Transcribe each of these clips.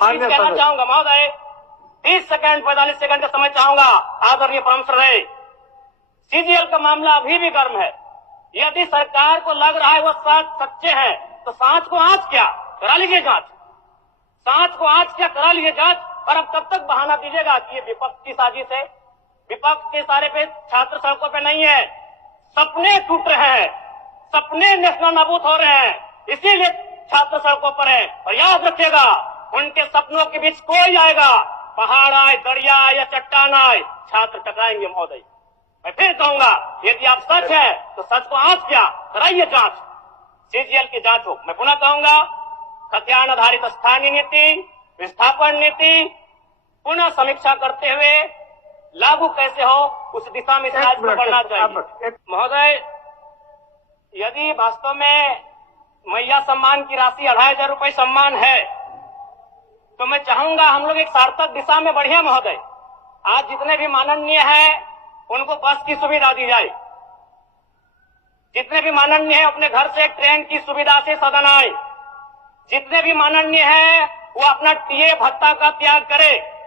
चीज कहना चाहूंगा महोदय, 30 सेकंड 45 सेकंड का समय चाहूंगा। आदरणीय परम श्रद्धेय, सीजीएल का मामला अभी भी गर्म है। यदि सरकार को लग रहा है वो सच्चे हैं तो सांच को आंच क्या करा लीजिए जांच, सांच को आंच क्या करा लीजिए जांच। और अब तब तक बहाना दीजिएगा कि ये विपक्ष की साजिश है। विपक्ष के सारे पे छात्र सड़कों पे नहीं है, सपने टूट रहे हैं, सपने नेशनल नाबूद हो रहे हैं, इसीलिए छात्र सड़कों पर है। और याद रखिएगा, उनके सपनों के बीच कोई आएगा, पहाड़ आए, दरिया आए या चट्टान आए, छात्र टकराएंगे महोदय। मैं फिर कहूंगा, यदि आप सच है तो सच को आंच क्या कराइए जांच, सीजीएल की जांच हो। मैं पुनः कहूंगा, खतियान आधारित स्थानीय नीति, विस्थापन नीति पुनः समीक्षा करते हुए लागू कैसे हो, उस दिशा में राज्य को बढ़ना चाहिए। महोदय, यदि वास्तव में मैया सम्मान की राशि 2500 रुपये सम्मान है तो मैं चाहूंगा हम लोग एक सार्थक दिशा में बढ़िया महोदय। आज जितने भी माननीय हैं उनको बस की सुविधा दी जाए, जितने भी माननीय हैं अपने घर से ट्रेन की सुविधा से सदन आए, जितने भी माननीय हैं वो अपना टीए भत्ता का त्याग करे,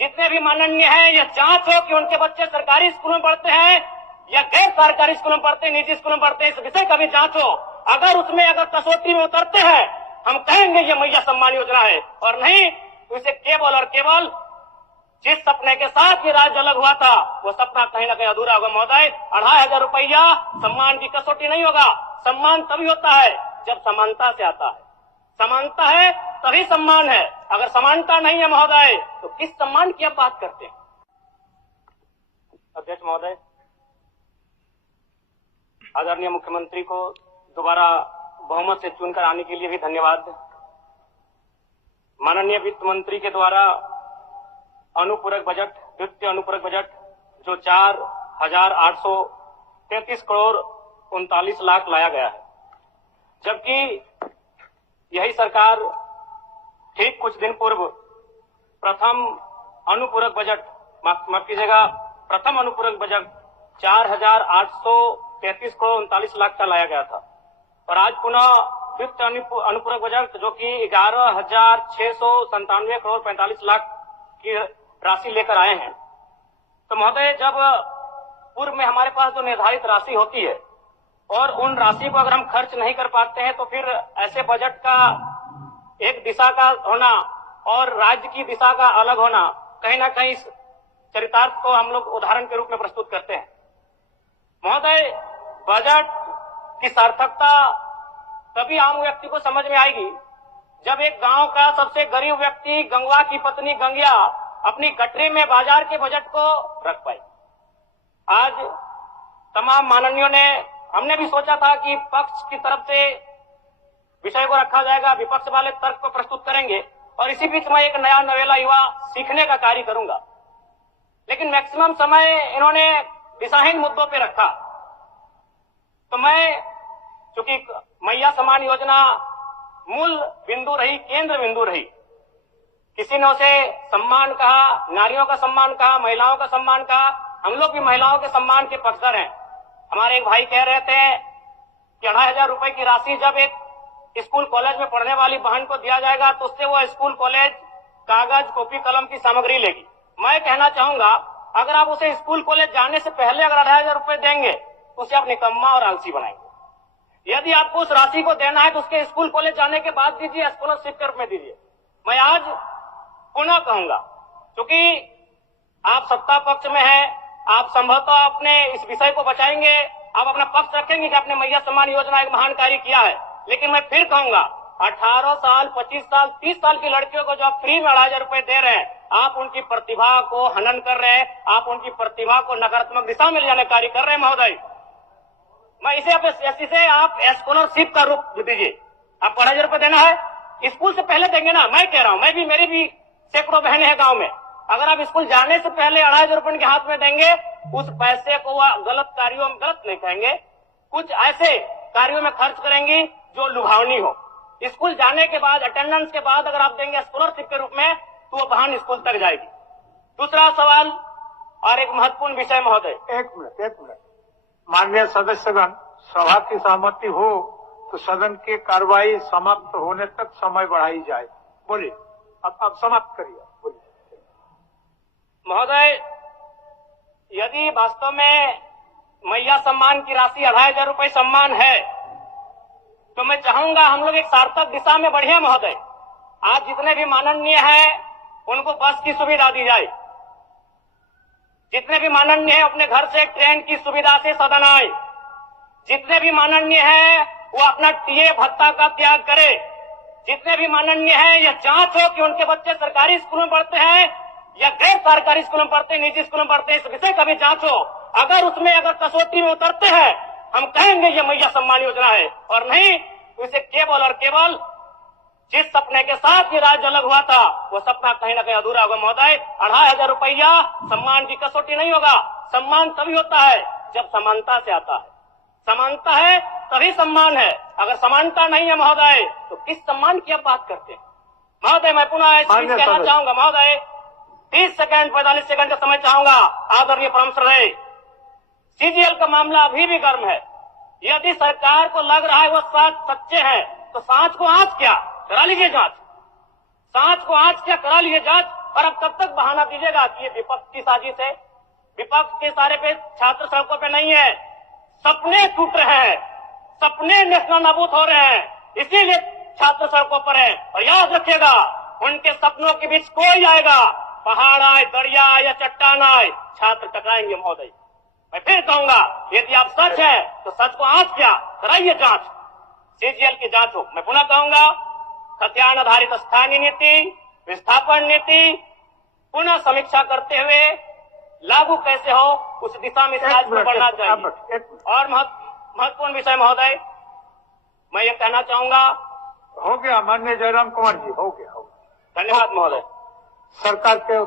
जितने भी माननीय हैं यह जांच हो कि उनके बच्चे सरकारी स्कूलों में पढ़ते हैं या गैर सरकारी स्कूलों में पढ़ते हैं, निजी स्कूलों में पढ़ते हैं, इस विषय का भी जांच हो। अगर उसमें अगर कसौटी में उतरते हैं हम कहेंगे ये मैया सम्मान योजना है, और नहीं तो इसे केवल और केवल जिस सपने के साथ ये राज्य अलग हुआ था वो सपना कहीं ना कहीं अधूरा होगा महोदय। 2500 रुपया सम्मान की कसौटी नहीं होगा। सम्मान तभी होता है जब समानता से आता है, समानता है तभी सम्मान है। अगर समानता नहीं है महोदय तो किस सम्मान की आप बात करते हैं। अध्यक्ष महोदय, आदरणीय मुख्यमंत्री को दोबारा बहुमत से चुनकर आने के लिए भी धन्यवाद। माननीय वित्त मंत्री के द्वारा अनुपूरक बजट, द्वितीय अनुपूरक बजट जो 4,833 करोड़ 39 लाख लाया गया है, जबकि यही सरकार ठीक कुछ दिन पूर्व प्रथम अनुपूरक बजट, माफ कीजिएगा, प्रथम अनुपूरक बजट 4,833 करोड़ 39 लाख का लाया गया था। और आज पुनः द्वितीय अनुपूरक बजट जो कि 11,697 करोड़ 45 लाख की राशि लेकर आए हैं। तो महोदय, जब पूर्व में हमारे पास जो निर्धारित राशि होती है और उन राशि को अगर हम खर्च नहीं कर पाते हैं तो फिर ऐसे बजट का एक दिशा का होना और राज्य की दिशा का अलग होना, कहीं ना कहीं इस चरितार्थ को हम लोग उदाहरण के रूप में प्रस्तुत करते हैं। महोदय, बजट की सार्थकता तभी आम व्यक्ति को समझ में आएगी जब एक गांव का सबसे गरीब व्यक्ति, गंगवा की पत्नी गंगिया, अपनी गठरी में बाजार के बजट को रख पाई। आज तमाम माननीयों ने, हमने भी सोचा था कि पक्ष की तरफ से विषय को रखा जाएगा, विपक्ष वाले तर्क को प्रस्तुत करेंगे और इसी बीच मैं एक नया नवेला युवा सीखने का कार्य करूंगा। लेकिन मैक्सिमम समय इन्होंने दिशाहीन मुद्दों पे रखा। तो मैं, चूंकि मैया सम्मान योजना मूल बिंदु रही, केंद्र बिंदु रही, किसी ने उसे सम्मान कहा, नारियों का सम्मान कहा, महिलाओं का सम्मान कहा, हम लोग भी महिलाओं के सम्मान के पक्षधर हैं। हमारे एक भाई कह रहे थे कि 2500 रुपए की राशि जब एक स्कूल कॉलेज में पढ़ने वाली बहन को दिया जाएगा तो उससे वो स्कूल कॉलेज कागज, कॉपी, कलम की सामग्री लेगी। मैं कहना चाहूंगा, अगर आप उसे स्कूल कॉलेज जाने से पहले अगर 2500 रुपए देंगे तो उसे आप निकम्मा और आलसी बनाएंगे। यदि आपको उस राशि को देना है तो उसके स्कूल कॉलेज जाने के बाद दीजिए, स्कॉलरशिप के रूप में दीजिए। मैं आज पुनः कहूंगा, क्योंकि आप सत्ता पक्ष में हैं, आप संभवतः अपने इस विषय को बचाएंगे, आप अपना पक्ष रखेंगे कि आपने मैया सम्मान योजना एक महान कार्य किया है। लेकिन मैं फिर कहूंगा, 18 साल, 25 साल, 30 साल की लड़कियों को जो आप फ्री में 2500 रुपए दे रहे हैं, आप उनकी प्रतिभा को हनन कर रहे हैं, आप उनकी प्रतिभा को नकारात्मक दिशा में ले जाने कार्य कर रहे हैं महोदय। मैं इसे आप स्कॉलरशिप का रूप दीजिए। आप 2500 रुपए देना है, स्कूल से पहले देंगे ना। मैं कह रहा हूं, मेरी भी सैकड़ों बहनें हैं गांव में, अगर आप स्कूल जाने से पहले 2500 रुपए उनके हाथ में देंगे, उस पैसे को वह गलत कार्यों में, गलत नहीं कहेंगे, कुछ ऐसे कार्यों में खर्च करेंगी जो लुभावनी हो। स्कूल जाने के बाद, अटेंडेंस के बाद अगर आप देंगे स्कॉलरशिप के रूप में तो वो बहन स्कूल तक जाएगी। दूसरा सवाल और एक महत्वपूर्ण विषय महोदय। एक मिनट माननीय सदस्यगण, सभा की सहमति हो तो सदन की कार्रवाई समाप्त होने तक समय बढ़ाई जाए। बोलिए। अब समाप्त करिए, बोलिए। महोदय, यदि वास्तव में मैया सम्मान की राशि 2,500 रुपये सम्मान है, तो मैं चाहूंगा हम लोग एक सार्थक दिशा में बढ़े महोदय। आज जितने भी माननीय हैं उनको बस की सुविधा दी जाए, जितने भी माननीय हैं अपने घर से ट्रेन की सुविधा से सदन आए, जितने भी माननीय हैं वो अपना टीए भत्ता का त्याग करे, जितने भी माननीय हैं यह जांच हो कि उनके बच्चे सरकारी स्कूलों में पढ़ते हैं या गैर सरकारी स्कूलों में पढ़ते हैं, निजी स्कूलों में पढ़ते हैं, इस विषय का भी जांच हो। अगर उसमें अगर कसौटी में उतरते हैं, हम कहेंगे ये मैया सम्मान योजना है, और नहीं तो इसे केवल और केवल जिस सपने के साथ ये राज्य अलग हुआ था वो सपना कहीं ना कहीं अधूरा होगा महोदय। 2,500 रुपया सम्मान की कसौटी नहीं होगा। सम्मान तभी होता है जब समानता से आता है, समानता है तभी सम्मान है। अगर समानता नहीं है महोदय तो किस सम्मान की आप बात करते हैं महोदय? मैं पुनः इस चीज कहना चाहूंगा महोदय, 30 सेकंड 45 सेकंड का समय चाहूंगा। आदरणीय परम श्रद्धेय, सीजीएल का मामला अभी भी गर्म है। यदि सरकार को लग रहा है वो सच्चे हैं तो सांच को आंच क्या करा लीजिए जांच, सांच को आंच क्या करा लीजिए जांच। और अब कब तक बहाना दीजिएगा कि ये विपक्ष की साजिश है? विपक्ष के सारे पे छात्र सड़कों पे नहीं है, सपने टूट रहे हैं, सपने नेशनल नाबूद हो रहे हैं, इसीलिए छात्र सड़कों पर है। और याद रखिएगा, उनके सपनों के बीच कोई आएगा, पहाड़ आए, दरिया आए या चट्टान आए, छात्र टकराएंगे महोदय। मैं फिर कहूंगा, यदि आप सच है तो सच को आंच क्या कराइए जांच, सीजीएल की जांच हो। मैं पुनः कहूंगा, खतियान आधारित स्थानीय नीति, विस्थापन नीति पुनः समीक्षा करते हुए लागू कैसे हो उस दिशा में राज्य में बढ़ना चाहिए। और महत्वपूर्ण विषय महोदय, मैं ये कहना चाहूंगा, हो गया माननीय जयराम कुमार जी, हो गया। धन्यवाद महोदय। सरकार के